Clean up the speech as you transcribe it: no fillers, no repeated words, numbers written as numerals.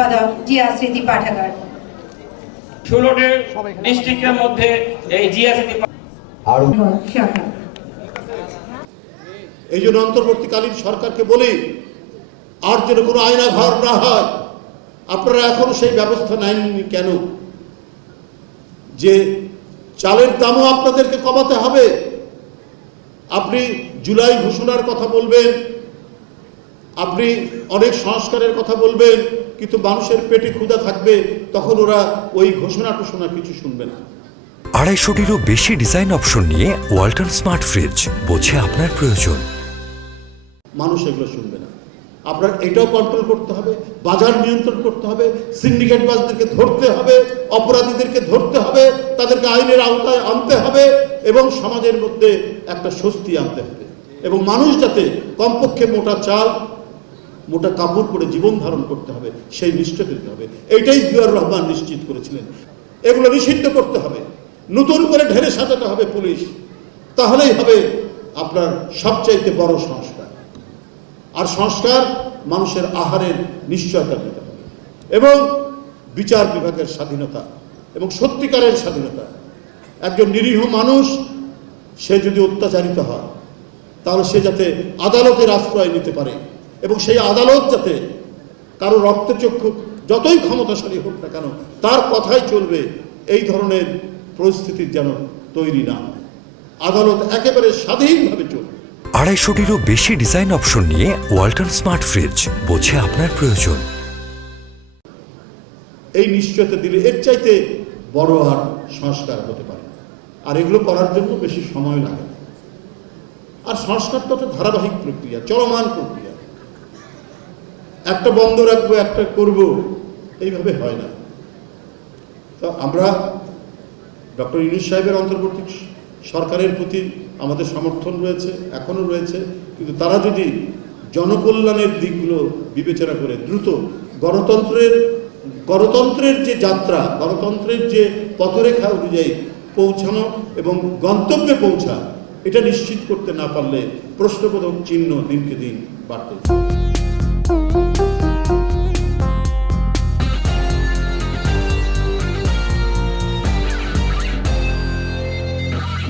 সম্পাদক জিয়া স্মৃতি পাঠাগার। 16টি ডিস্ট্রিক্টের মধ্যে এই জিয়া স্মৃতি শাখা। এই জন্য অন্তর্বর্তীকালীন সরকারকে বলি, আর যেন কোনো আয়না ঘর না হয়। আপনারা এখনো সেই ব্যবস্থা নেননি কেন? যে চালের দামও আপনাদেরকে কমাতে হবে। আপনি জুলাই ঘোষণার কথা বলবেন, আপনি অনেক সংস্কারের কথা বলবেন, কিন্তু মানুষের পেটে ক্ষুধা থাকবে, তখন ওরা ওই ঘোষণা কিছু শুনবে না। 250টিরও বেশি ডিজাইন অপশন নিয়ে ওয়ালটন স্মার্ট ফ্রিজ, বোঝে আপনার প্রয়োজন। মানুষ এগুলো শুনবে না। আপনার এটাও কন্ট্রোল করতে হবে, বাজার নিয়ন্ত্রণ করতে হবে, সিন্ডিকেট বাজদেরকে ধরতে হবে, অপরাধীদেরকে ধরতে হবে, তাদেরকে আইনের আওতায় আনতে হবে এবং সমাজের মধ্যে একটা স্বস্তি আনতে হবে এবং মানুষ যাতে কমপক্ষে মোটা চাল মোটা কাপড় পরে জীবন ধারণ করতে হবে সেই নিশ্চিত দিতে হবে। এইটাই জিয়াউর রহমান নিশ্চিত করেছিলেন। এগুলো নিষিদ্ধ করতে হবে, নতুন করে ঢেলে সাজাতে হবে পুলিশ, তাহলেই হবে আপনার সবচাইতে বড় সংস্কার। আর সংস্কার মানুষের আহারের নিশ্চয়তা দিতে হবে এবং বিচার বিভাগের স্বাধীনতা এবং সত্যিকারের স্বাধীনতা। একজন নিরীহ মানুষ সে যদি অত্যাচারিত হয় তাহলে সে যাতে আদালতের আশ্রয় নিতে পারে এবং সেই আদালত যাতে কারো রক্তচক্ষু যতই ক্ষমতাশালী হোক না কেন তার কথাই চলবে, এই ধরনের পরিস্থিতির যেন তৈরি না হয়। আদালত একেবারে স্বাধীনভাবে চলবে। 250টিরও বেশি ডিজাইন অপশন নিয়ে ওয়ালটন স্মার্ট ফ্রিজ, বোঝে আপনার প্রয়োজন। এই নিশ্চয়তা দিলে এর চাইতে বড় আর সংস্কার হতে পারে। আর এগুলো করার জন্য বেশি সময় লাগে না। আর সংস্কার তো একটা ধারাবাহিক প্রক্রিয়া, চলমান প্রক্রিয়া। একটা বন্ধ রাখবো, একটা করব, এইভাবে হয় না। তো আমরা ডক্টর ইউনূস সাহেবের অন্তর্বর্তী সরকারের প্রতি আমাদের সমর্থন রয়েছে, এখনো রয়েছে, কিন্তু তারা যদি জনকল্যাণের দিকগুলো বিবেচনা করে দ্রুত গণতন্ত্রের যে যাত্রা, গণতন্ত্রের যে পথরেখা অনুযায়ী পৌঁছানো এবং গন্তব্যে পৌঁছা, এটা নিশ্চিত করতে না পারলে প্রশ্নবোধক চিহ্ন দিনকে দিন বাড়তে